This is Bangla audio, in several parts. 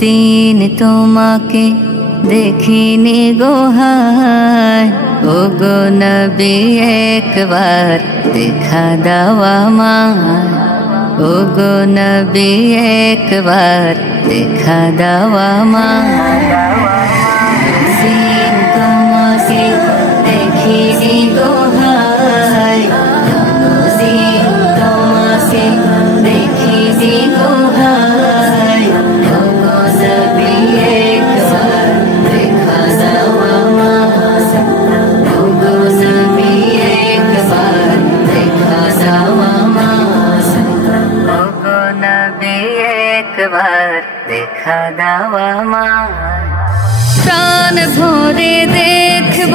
দিন তোমাকে দেখিনি গো হায়, ও গো নবী একবার দেখা দাও আমায়, ও গো নবী একবার দেখা দাও আমায়। দিন তোমাকে দেখিনি গো হায়, দিন তোমাকে দেখিনি গো হায়, ও গো নবী একবার দেখা দাও আমায়, ও গো নবী একবার দেখা দাও আমায়, ও গো নবী একবার দেখা দাও আমায়। প্রাণ ভরে দেখব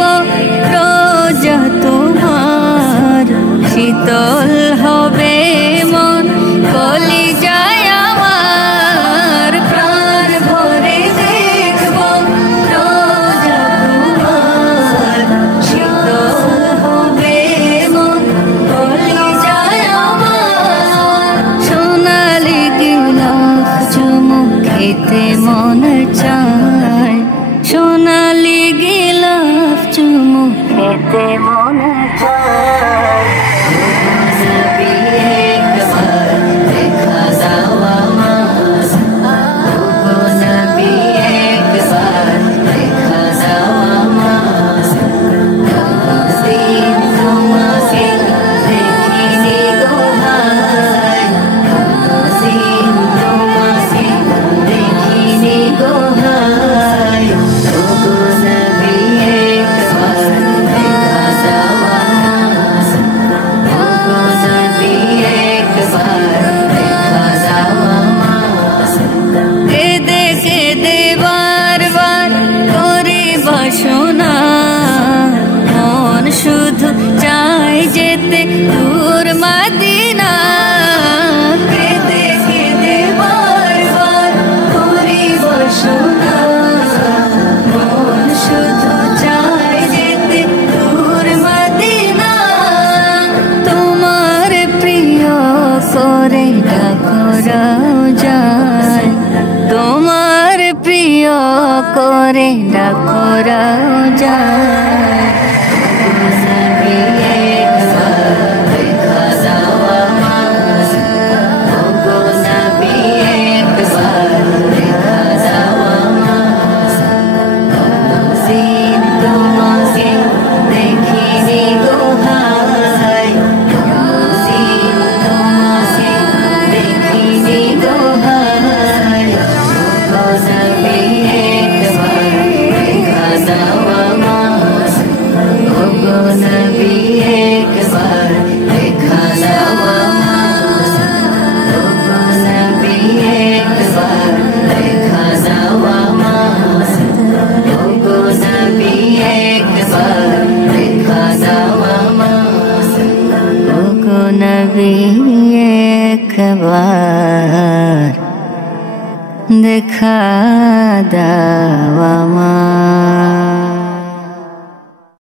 রোজা তোমার, শীতল হবে মন কলিজায় আমার। প্রাণ ভরে দেখব রোজা তোমার, শীতল হবে মন কলিজায় আমার। সোনালি গিলাফ চুমুক খেতে মন চায়, সোনালি গিলাফ চুমুক খেতে মন চায়। নবী একবার দেখা দাও আমায়, ও গো নবী একবার দেখা দাও আমায়। দিন তোমাকে দেখিনি গো হায়, দিন তোমাকে দেখিনি গো হায়, ও গো নবী একবার দেখা দাও আমায়, ও গো নবী একবার দেখা দাও আমায়। কেঁদে কেঁদে বারবার করে বাসনা, মন শুধু চায় যেতে দূর মদিনা। কেঁদে কেঁদে বারবার করে বাসনা, মন শুধু চায় যেতে দূর মদিনা। তোমার প্রিয় করে ডাকো যায়, তোমার প্রিয় করে ডাকো যায়। নবী একবার দেখা দাও আমায়, ও গো নবী একবার দেখা দাও আমায়। দিন তোমাকে দেখিনি গো হায়, দিন তোমাকে দেখিনি গো হায়, ও গো নবী একবার দেখা দাও আমায়, ও গো নবী একবার দেখা দাও আমায়, ও গো নবী একবার দেখা দাও আমায়, ও গো নবী একবার দেখা দাও আমায়, ও গো নবী একবার দেখা দাও আমায়।